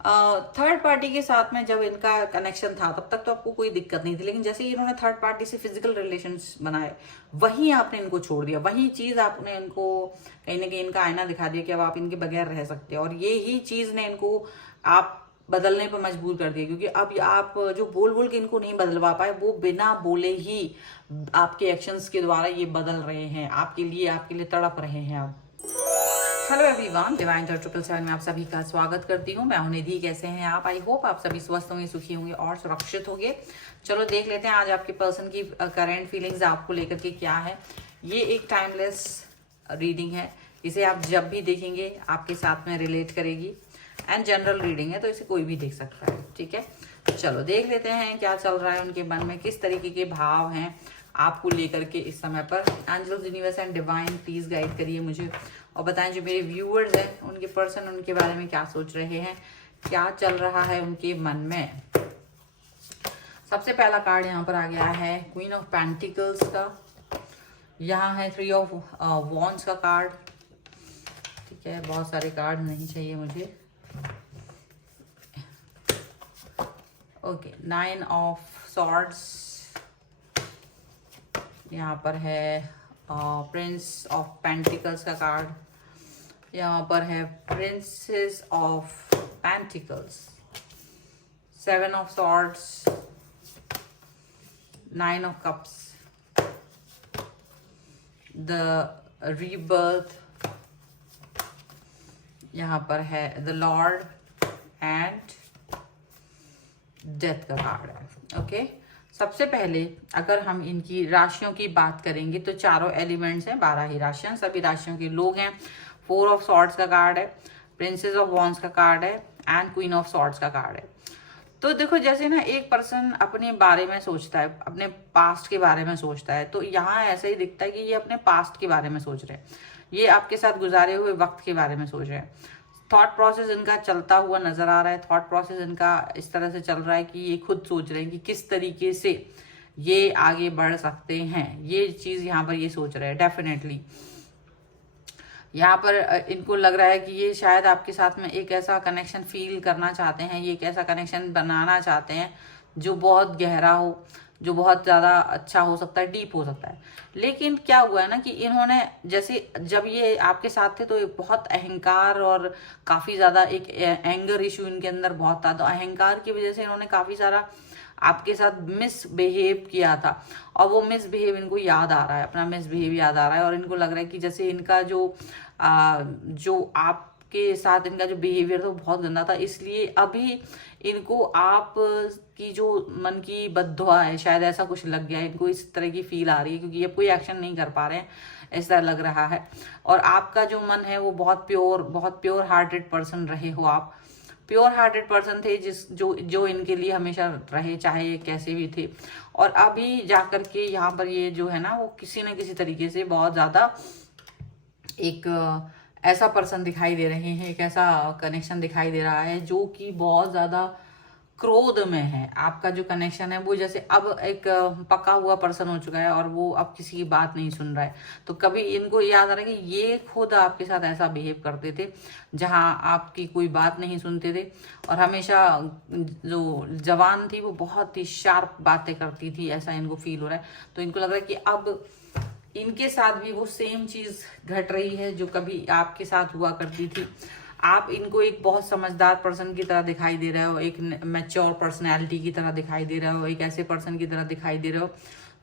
Third party के साथ में जब इनका कनेक्शन था तब तक तो आपको कोई दिक्कत नहीं थी, लेकिन जैसे ही इन्होंने थर्ड पार्टी से फिजिकल रिलेशंस बनाए, वहीं आपने इनको छोड़ दिया, वही चीज आपने इनको कहीं ना कहीं इनका आईना दिखा दिया कि अब आप इनके बगैर रह सकते हो, और ये ही चीज ने इनको आप बदलने पर मजबूर कर दिया। क्योंकि अब आप जो बोल बोल के इनको नहीं बदलवा पाए, वो बिना बोले ही आपके एक्शंस के द्वारा ये बदल रहे हैं, आपके लिए तड़प रहे हैं अब। हेलो एवरीवन, डिवाइन 777 में आप सभी का स्वागत करती हूँ। मैं हूं निधि। कैसे हैं आप? आई होप आप सभी स्वस्थ होंगे, सुखी होंगे और सुरक्षित होंगे। चलो देख लेते हैं आज आपके पर्सन की करंट फीलिंग्स आपको लेकर के क्या है। ये एक टाइमलेस रीडिंग है, इसे आप जब भी देखेंगे आपके साथ में रिलेट करेगी। एंड जनरल रीडिंग है, तो इसे कोई भी देख सकता है, ठीक है। चलो देख लेते हैं क्या चल रहा है उनके मन में, किस तरीके के भाव हैं आपको लेकर के इस समय पर। Angels, universe and divine please guide करिए मुझे और बताएं जो मेरे व्यूअर्स हैं उनके पर्सन उनके बारे में क्या सोच रहे हैं, क्या चल रहा है उनके मन में। सबसे पहला कार्ड यहाँ पर आ गया है क्वीन ऑफ पेंटिकल्स का। यहाँ है 3 ऑफ वॉन्ड्स का कार्ड, ठीक है। बहुत सारे कार्ड नहीं चाहिए मुझे। ओके, 9 ऑफ सॉर्ड्स, यहाँ पर है प्रिंस ऑफ पेंटिकल्स का कार्ड, यहाँ पर है princess of pentacles, 7 of swords, 9 of cups, the rebirth, यहाँ पर है द लॉर्ड एंड डेथ का कार्ड है। ओके, सबसे पहले अगर हम इनकी राशियों की बात करेंगे तो चारों एलिमेंट्स हैं, 12 ही राशियां, सभी राशियों के लोग हैं। 4 ऑफ सॉर्ड्स का कार्ड है, प्रिंसेस ऑफ वॉन्ड्स का कार्ड है एंड क्वीन ऑफ सॉर्ड्स का कार्ड है। तो देखो, जैसे ना एक पर्सन अपने बारे में सोचता है, अपने पास्ट के बारे में सोचता है, तो यहाँ ऐसा ही दिखता है कि ये अपने पास्ट के बारे में सोच रहे हैं, ये आपके साथ गुजारे हुए वक्त के बारे में सोच रहे हैं। थॉट प्रोसेस इनका चलता हुआ नजर आ रहा है। थॉट प्रोसेस इनका इस तरह से चल रहा है कि ये खुद सोच रहे हैं कि किस तरीके से ये आगे बढ़ सकते हैं, ये चीज यहाँ पर ये सोच रहे हैं। डेफिनेटली यहाँ पर इनको लग रहा है कि ये शायद आपके साथ में एक ऐसा कनेक्शन फील करना चाहते हैं, ये एक ऐसा कनेक्शन बनाना चाहते हैं जो बहुत गहरा हो, जो बहुत ज़्यादा अच्छा हो सकता है, डीप हो सकता है। लेकिन क्या हुआ है ना कि इन्होंने जैसे जब ये आपके साथ थे तो एक बहुत अहंकार और काफ़ी ज़्यादा एक एंगर इशू इनके अंदर बहुत था, तो अहंकार की वजह से इन्होंने काफ़ी सारा आपके साथ मिसबिहेव किया था, और वो मिसबिहेव इनको याद आ रहा है, अपना मिसबिहेव याद आ रहा है। और इनको लग रहा है कि जैसे इनका जो आपके साथ इनका जो बिहेवियर था वो बहुत गंदा था, इसलिए अभी इनको आप की जो मन की बद्दुआ है, शायद ऐसा कुछ लग गया है इनको, इस तरह की फील आ रही है, क्योंकि अब कोई एक्शन नहीं कर पा रहे हैं, ऐसा लग रहा है। और आपका जो मन है वो बहुत प्योर हार्टेड पर्सन रहे हो आप, प्योर हार्टेड पर्सन थे जो इनके लिए हमेशा रहे, चाहे ये कैसे भी थे। और अभी जाकर के यहाँ पर ये जो है ना, वो किसी न किसी तरीके से बहुत ज्यादा एक ऐसा पर्सन दिखाई दे रहे हैं, एक ऐसा कनेक्शन दिखाई दे रहा है जो कि बहुत ज्यादा क्रोध में है। आपका जो कनेक्शन है वो जैसे अब एक पका हुआ पर्सन हो चुका है और वो अब किसी की बात नहीं सुन रहा है। तो कभी इनको याद आ रहा है कि ये खुद आपके साथ ऐसा बिहेव करते थे जहां आपकी कोई बात नहीं सुनते थे, और हमेशा जो जवान थी वो बहुत ही शार्प बातें करती थी, ऐसा इनको फील हो रहा है। तो इनको लग रहा है कि अब इनके साथ भी वो सेम चीज घट रही है जो कभी आपके साथ हुआ करती थी। आप इनको एक बहुत समझदार पर्सन की तरह दिखाई दे रहे हो, एक मैच्योर पर्सनैलिटी की तरह दिखाई दे रहे हो, एक ऐसे पर्सन की तरह दिखाई दे रहे हो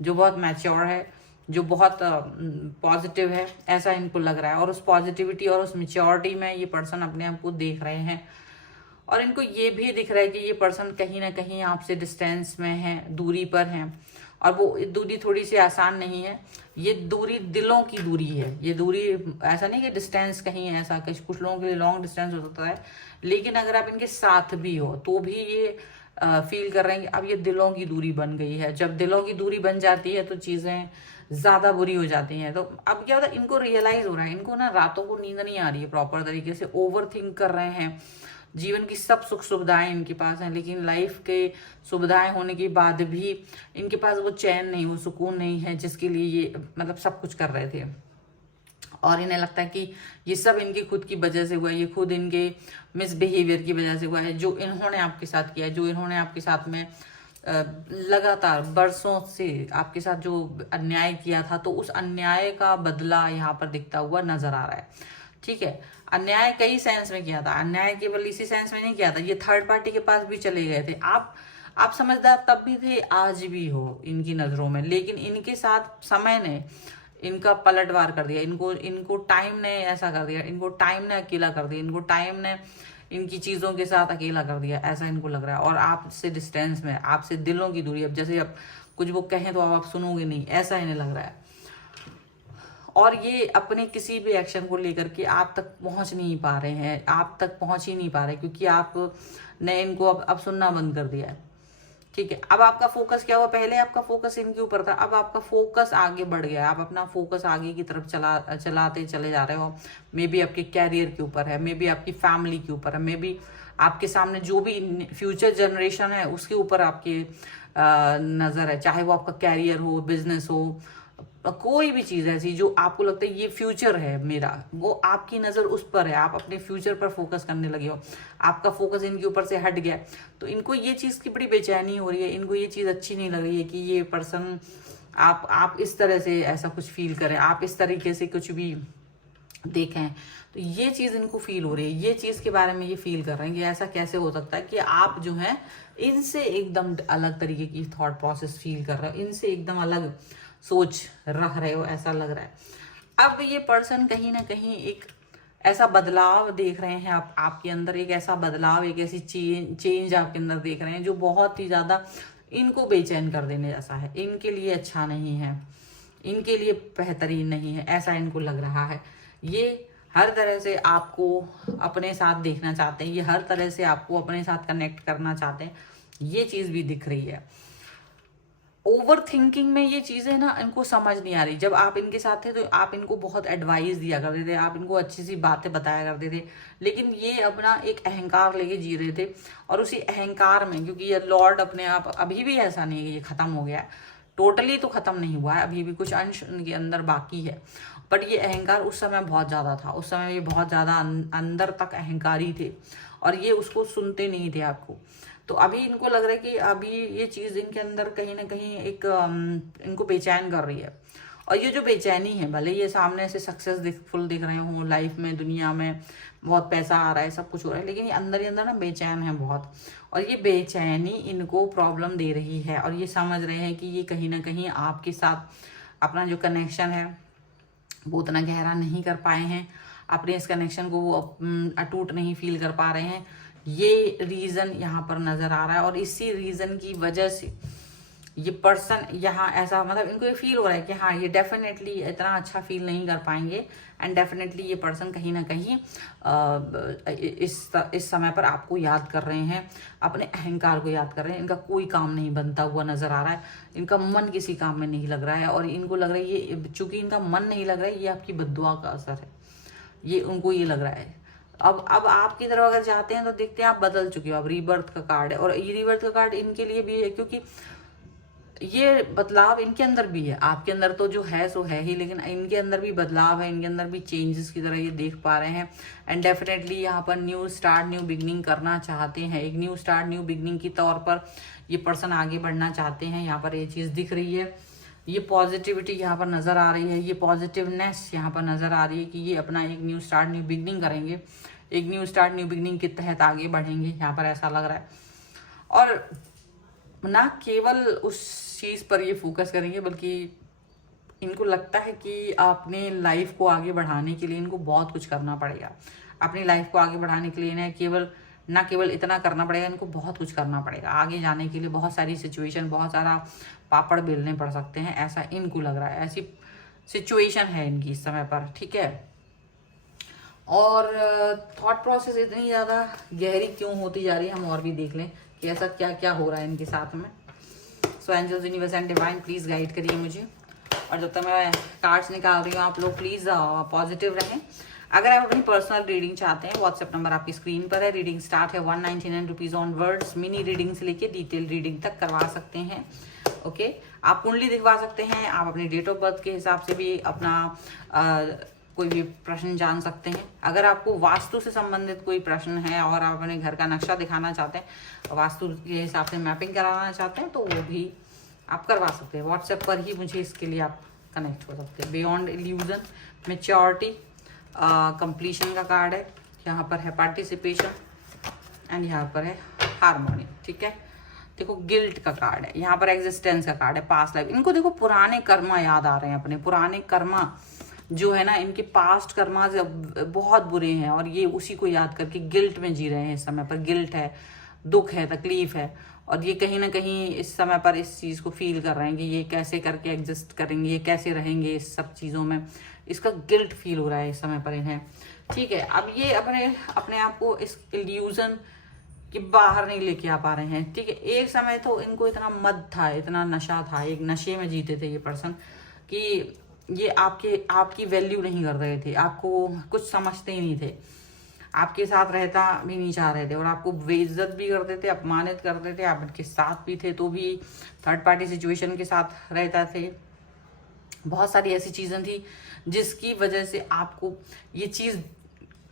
जो बहुत मैच्योर है, जो बहुत पॉजिटिव है, ऐसा इनको लग रहा है। और उस पॉजिटिविटी और उस मेच्योरिटी में ये पर्सन अपने आप को देख रहे हैं। और इनको ये भी दिख रहा है कि ये पर्सन कहीं ना कहीं आपसे डिस्टेंस में है, दूरी पर है, और वो दूरी थोड़ी सी आसान नहीं है। ये दूरी दिलों की दूरी है, ये दूरी ऐसा नहीं कि डिस्टेंस कहीं है, ऐसा कुछ लोगों के लिए लॉन्ग डिस्टेंस हो सकता है, लेकिन अगर आप इनके साथ भी हो तो भी ये फील कर रहे हैं कि अब ये दिलों की दूरी बन गई है। जब दिलों की दूरी बन जाती है तो चीजें ज्यादा बुरी हो जाती हैं। तो अब क्या होता है, इनको रियलाइज हो रहा है, इनको ना रातों को नींद नहीं आ रही है प्रॉपर तरीके से, ओवर थिंक कर रहे हैं। जीवन की सब सुख सुविधाएं इनके पास हैं, लेकिन लाइफ के सुविधाएं होने के बाद भी इनके पास वो चैन नहीं, वो सुकून नहीं है जिसके लिए ये मतलब सब कुछ कर रहे थे। और इन्हें लगता है कि ये सब इनकी खुद की वजह से हुआ है, ये खुद इनके मिसबिहेवियर की वजह से हुआ है, जो इन्होंने आपके साथ किया है, जो इन्होंने आपके साथ में लगातार बरसों से आपके साथ जो अन्याय किया था, तो उस अन्याय का बदला यहाँ पर दिखता हुआ नजर आ रहा है। ठीक है, अन्याय कई सेंस में किया था, अन्याय केवल इसी सेंस में नहीं किया था, ये थर्ड पार्टी के पास भी चले गए थे। आप समझदार तब भी थे, आज भी हो इनकी नजरों में, लेकिन इनके साथ समय ने इनका पलटवार कर दिया, इनको टाइम ने ऐसा कर दिया, इनको टाइम ने अकेला कर दिया, इनको टाइम ने इनकी चीजों के साथ अकेला कर दिया, ऐसा इनको लग रहा है। और आपसे डिस्टेंस में, आपसे दिलों की दूरी, अब जैसे अब कुछ वो कहें तो आप सुनोगे नहीं, ऐसा इन्हें लग रहा है। और ये अपने किसी भी एक्शन को लेकर के आप तक पहुंच नहीं पा रहे हैं, आप तक पहुंच ही नहीं पा रहे, क्योंकि आपने इनको अब सुनना बंद कर दिया है। ठीक है, अब आपका फोकस क्या हुआ, पहले आपका फोकस इनके ऊपर था, अब आपका फोकस आगे बढ़ गया, आप अपना फोकस आगे की तरफ चलाते चले जा रहे हो। मे बी आपके कैरियर के ऊपर है, मे बी आपकी फैमिली के ऊपर है, मे बी आपके सामने जो भी फ्यूचर जनरेशन है उसके ऊपर आपकी नजर है, चाहे वो आपका कैरियर हो, बिजनेस हो, कोई भी चीज ऐसी जो आपको लगता है ये फ्यूचर है मेरा, वो आपकी नजर उस पर है, आप अपने फ्यूचर पर फोकस करने लगे हो, आपका फोकस इनके ऊपर से हट गया। तो इनको ये चीज की बड़ी बेचैनी हो रही है, इनको ये चीज अच्छी नहीं लग रही है कि ये पर्सन आप इस तरह से ऐसा कुछ फील करें, आप इस तरीके से कुछ भी देखें। तो ये चीज इनको फील हो रही है, ये चीज के बारे में ये फील कर रहे हैं कि ऐसा कैसे हो सकता है कि आप जो है इनसे एकदम अलग तरीके की थॉट प्रोसेस फील कर रहे हो, इनसे एकदम अलग सोच रख रहे हो, ऐसा लग रहा है। अब ये पर्सन कहीं ना कहीं एक ऐसा बदलाव देख रहे हैं आपके अंदर, एक ऐसा बदलाव, एक ऐसी चेंज आपके अंदर देख रहे हैं जो बहुत ही ज्यादा इनको बेचैन कर देने जैसा है, इनके लिए अच्छा नहीं है, इनके लिए बेहतरीन नहीं है, ऐसा इनको लग रहा है। ये हर तरह से आपको अपने साथ देखना चाहते हैं, ये हर तरह से आपको अपने साथ कनेक्ट करना चाहते हैं, ये चीज भी दिख रही है। ओवर थिंकिंग में ये चीजें ना इनको समझ नहीं आ रही। जब आप इनके साथ थे तो आप इनको बहुत एडवाइस दिया करते थे, आप इनको अच्छी सी बातें बताया करते थे, लेकिन ये अपना एक अहंकार लेके जी रहे थे। और उसी अहंकार में, क्योंकि ये लॉर्ड अपने आप अभी भी ऐसा नहीं है कि ये खत्म हो गया है, टोटली तो खत्म नहीं हुआ है, अभी भी कुछ अंश उनके अंदर बाकी है, बट ये अहंकार उस समय बहुत ज्यादा था, उस समय ये बहुत ज्यादा अंदर तक अहंकारी थे और ये उसको सुनते नहीं थे आपको। तो अभी इनको लग रहा है कि अभी ये चीज इनके अंदर कहीं ना कहीं एक इनको बेचैन कर रही है। और ये जो बेचैनी है, भले ये सामने से सक्सेसफुल दिख रहे हो लाइफ में, दुनिया में बहुत पैसा आ रहा है, सब कुछ हो रहा है, लेकिन ये अंदर ही अंदर ना बेचैन है बहुत। और ये बेचैनी इनको प्रॉब्लम दे रही है और ये समझ रहे हैं कि ये कहीं ना कहीं आपके साथ अपना जो कनेक्शन है वो उतना गहरा नहीं कर पाए हैं, अपने इस कनेक्शन को वो अटूट नहीं फील कर पा रहे हैं। ये रीजन यहाँ पर नजर आ रहा है और इसी रीजन की वजह से ये पर्सन यहाँ ऐसा, मतलब इनको ये फील हो रहा है कि हाँ ये डेफिनेटली इतना अच्छा फील नहीं कर पाएंगे एंड डेफिनेटली ये पर्सन कहीं ना कहीं इस समय पर आपको याद कर रहे हैं, अपने अहंकार को याद कर रहे हैं। इनका कोई काम नहीं बनता हुआ नजर आ रहा है, इनका मन किसी काम में नहीं लग रहा है और इनको लग रहा है ये, चूंकि इनका मन नहीं लग रहा है, ये आपकी बद्दुआ का असर है, ये उनको ये लग रहा है। अब आपकी तरफ अगर जाते हैं तो देखते हैं आप बदल चुके हो, अब रीबर्थ का कार्ड है और ये रीबर्थ का कार्ड इनके लिए भी है, क्योंकि ये बदलाव इनके अंदर भी है, आपके अंदर तो जो है सो है ही, लेकिन इनके अंदर भी बदलाव है, इनके अंदर भी चेंजेस की तरह ये देख पा रहे हैं एंड डेफिनेटली यहाँ पर न्यू स्टार्ट, न्यू बिगनिंग करना चाहते हैं। एक न्यू स्टार्ट, न्यू बिगनिंग की तौर पर ये पर्सन आगे बढ़ना चाहते हैं, यहाँ पर ये चीज दिख रही है। ये पॉजिटिविटी यहाँ पर नजर आ रही है, ये पॉजिटिवनेस यहाँ पर नजर आ रही है कि ये अपना एक न्यू स्टार्ट, न्यू बिगनिंग करेंगे, एक न्यू स्टार्ट, न्यू बिगनिंग के तहत आगे बढ़ेंगे, यहाँ पर ऐसा लग रहा है। और ना केवल उस चीज पर ये फोकस करेंगे, बल्कि इनको लगता है कि अपने लाइफ को आगे बढ़ाने के लिए इनको बहुत कुछ करना पड़ेगा। अपनी लाइफ को आगे बढ़ाने के लिए ना केवल इतना करना पड़ेगा, इनको बहुत कुछ करना पड़ेगा। आगे जाने के लिए बहुत सारी सिचुएशन, बहुत सारा पापड़ बेलने पड़ सकते हैं, ऐसा इनको लग रहा है, ऐसी सिचुएशन है इनकी इस समय पर, ठीक है। और थॉट प्रोसेस इतनी ज़्यादा गहरी क्यों होती जा रही है, हम और भी देख लें कि ऐसा क्या क्या हो रहा है इनके साथ में। So angels, universe and divine please guide करिए मुझे। और जब तक मैं कार्ड्स निकाल रही हूँ आप लोग प्लीज़ पॉजिटिव रहें। अगर आप अपनी पर्सनल रीडिंग चाहते हैं, व्हाट्सएप नंबर आपकी स्क्रीन पर है। रीडिंग स्टार्ट है 199 rupees on words. Mini reading से लेके डिटेल रीडिंग तक करवा सकते हैं, ओके। आप कुंडली दिखवा सकते हैं, आप अपनी डेट ऑफ बर्थ के हिसाब से भी अपना कोई भी प्रश्न जान सकते हैं। अगर आपको वास्तु से संबंधित कोई प्रश्न है और आप अपने घर का नक्शा दिखाना चाहते हैं, वास्तु के हिसाब से मैपिंग कराना चाहते हैं, तो वो भी आप करवा सकते हैं। व्हाट्सएप पर ही मुझे इसके लिए आप कनेक्ट हो सकते हैं। बियॉन्ड इल्यूजन, मैच्योरिटी, कंप्लीशन का कार्ड है, यहाँ पर है पार्टिसिपेशन एंड यहाँ पर है हार्मोनी। ठीक है, देखो गिल्ट का कार्ड है, यहाँ पर एग्जिस्टेंस का कार्ड है, पास्ट लाइफ। इनको देखो पुराने कर्मा याद आ रहे हैं, अपने पुराने कर्मा जो है ना, इनके पास्ट कर्मा बहुत बुरे हैं और ये उसी को याद करके गिल्ट में जी रहे हैं। इस समय पर गिल्ट है, दुख है, तकलीफ है, और ये कहीं ना कहीं इस समय पर इस चीज़ को फील कर रहे हैं कि ये कैसे करके एग्जिस्ट करेंगे, ये कैसे रहेंगे इस सब चीज़ों में। इसका गिल्ट फील हो रहा है इस समय पर इन्हें। ठीक है, अब ये अपने आप को इस इल्यूजन कि बाहर नहीं लेके आ पा रहे हैं। ठीक है, एक समय तो इनको इतना मद था, इतना नशा था, एक नशे में जीते थे ये पर्सन कि ये आपकी वैल्यू नहीं कर रहे थे, आपको कुछ समझते ही नहीं थे, आपके साथ रहता भी नहीं चाह रहे थे और आपको बेइज्जत भी करते थे, अपमानित करते थे। आप उनके साथ भी थे तो भी थर्ड पार्टी सिचुएशन के साथ रहता थे। बहुत सारी ऐसी चीज़ें थी जिसकी वजह से आपको ये चीज़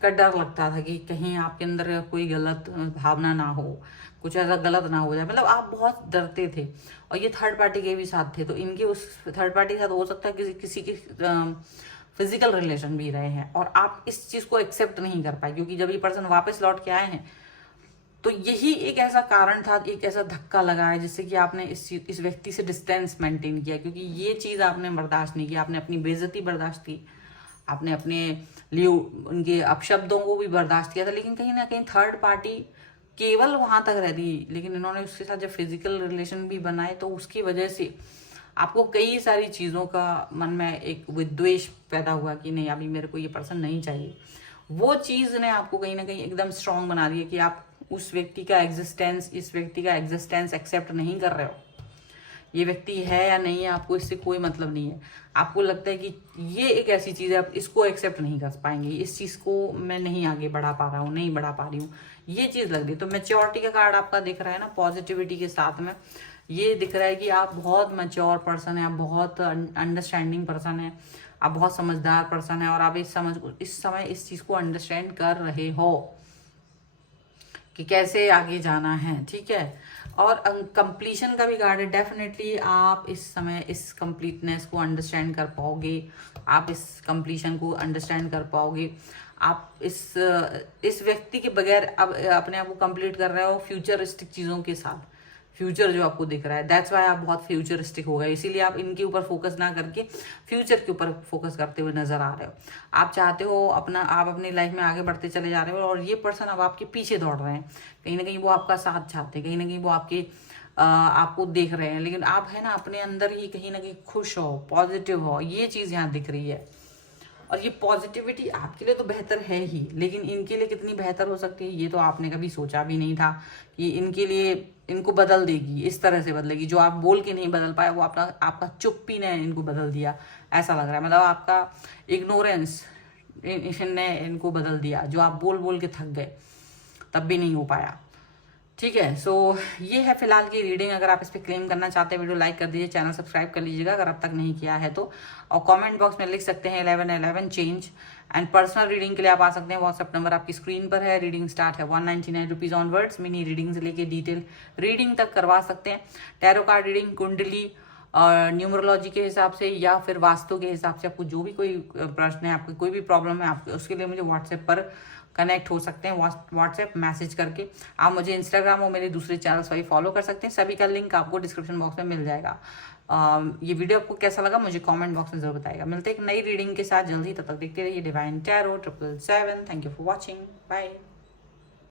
का डर लगता था कि कहीं आपके अंदर कोई गलत भावना ना हो, कुछ ऐसा गलत ना हो जाए। मतलब आप बहुत डरते थे और ये थर्ड पार्टी के भी साथ थे, तो इनके उस थर्ड पार्टी के साथ हो सकता है किसी के फिजिकल रिलेशन भी रहे हैं और आप इस चीज़ को एक्सेप्ट नहीं कर पाए, क्योंकि जब ये पर्सन वापस लौट के आए हैं तो यही एक ऐसा कारण था, एक ऐसा धक्का लगा है जिससे कि आपने इस व्यक्ति से डिस्टेंस मेंटेन किया, क्योंकि ये चीज़ आपने बर्दाश्त नहीं की। आपने अपनी बेइज्जती बर्दाश्त की, आपने अपने लिए उनके अपशब्दों को भी बर्दाश्त किया था, लेकिन कहीं ना कहीं थर्ड पार्टी केवल वहां तक रहती, लेकिन इन्होंने उसके साथ जब फिजिकल रिलेशन भी बनाए तो उसकी वजह से आपको कई सारी चीज़ों का मन में एक विद्वेष पैदा हुआ कि नहीं, अभी मेरे को ये पर्सन नहीं चाहिए। वो चीज़ ने आपको कहीं ना कहीं एकदम स्ट्रांग बना दिया कि आप उस व्यक्ति का एग्जिस्टेंस, इस व्यक्ति का एग्जिस्टेंस एक्सेप्ट नहीं कर रहे हो। ये व्यक्ति है या नहीं है आपको इससे कोई मतलब नहीं है। आपको लगता है कि ये एक ऐसी चीज़ है, आप इसको एक्सेप्ट नहीं कर पाएंगे, इस चीज़ को मैं नहीं आगे बढ़ा पा रहा हूँ, नहीं बढ़ा पा रही हूँ, ये चीज़ लग रही। तो मैच्योरिटी का कार्ड आपका दिख रहा है ना, पॉजिटिविटी के साथ में ये दिख रहा है कि आप बहुत मैच्योर पर्सन है, आप बहुत अंडरस्टैंडिंग पर्सन है, आप बहुत समझदार पर्सन है और आप इस समय इस चीज़ को अंडरस्टैंड कर रहे हो कि कैसे आगे जाना है। ठीक है, और कंप्लीशन का भी कार्ड है। डेफिनेटली आप इस समय इस कंप्लीटनेस को अंडरस्टैंड कर पाओगे, आप इस कंप्लीशन को अंडरस्टैंड कर पाओगे। आप इस व्यक्ति के बगैर अब अपने आप को कंप्लीट कर रहे हो फ्यूचरिस्टिक चीज़ों के साथ। फ्यूचर जो आपको दिख रहा है, दैट्स वाई आप बहुत फ्यूचरिस्टिक हो गए, इसीलिए आप इनके ऊपर फोकस ना करके फ्यूचर के ऊपर फोकस करते हुए नजर आ रहे हो। आप चाहते हो आप अपनी लाइफ में आगे बढ़ते चले जा रहे हो और ये पर्सन अब आपके पीछे दौड़ रहे हैं। कहीं ना कहीं वो आपका साथ चाहते हैं, कहीं ना कहीं वो आपको देख रहे हैं, लेकिन आप है ना अपने अंदर ही कहीं ना कहीं खुश हो, पॉजिटिव हो, ये चीज़ यहाँ दिख रही है। और ये पॉजिटिविटी आपके लिए तो बेहतर है ही, लेकिन इनके लिए कितनी बेहतर हो सकती है ये तो आपने कभी सोचा भी नहीं था कि इनके लिए इनको बदल देगी, इस तरह से बदलेगी। जो आप बोल के नहीं बदल पाए वो आपका चुप्पी ने इनको बदल दिया, ऐसा लग रहा है। मतलब आपका इग्नोरेंस ने इनको बदल दिया, जो आप बोल बोल के थक गए तब भी नहीं हो पाया। ठीक है, सो ये है फिलहाल की रीडिंग। अगर आप इस पर क्लेम करना चाहते हैं वीडियो लाइक कर दीजिए, चैनल सब्सक्राइब कर लीजिएगा अगर अब तक नहीं किया है तो, और कमेंट बॉक्स में लिख सकते हैं 1111 चेंज। एंड पर्सनल रीडिंग के लिए आप आ सकते हैं, व्हाट्सएप नंबर आपकी स्क्रीन पर है। रीडिंग स्टार्ट है 199 रुपीज़ ऑनवर्ड्स। मिनी रीडिंग से लेके डिटेल रीडिंग तक करवा सकते हैं। टैरो कार्ड रीडिंग, कुंडली और न्यूमरोलॉजी के हिसाब से या फिर वास्तु के हिसाब से, आपको जो भी कोई प्रश्न है, आपको कोई भी प्रॉब्लम है, आपको उसके लिए मुझे व्हाट्सएप पर कनेक्ट हो सकते हैं, व्हाट्सएप मैसेज करके। आप मुझे इंस्टाग्राम और मेरे दूसरे चैनल्स पर फॉलो कर सकते हैं, सभी का लिंक आपको डिस्क्रिप्शन बॉक्स में मिल जाएगा। ये वीडियो आपको कैसा लगा मुझे कमेंट बॉक्स में जरूर बताएगा। मिलते हैं एक नई रीडिंग के साथ जल्दी, तब तक देखते रहिए divine tarot 777। Thank you for watching, bye.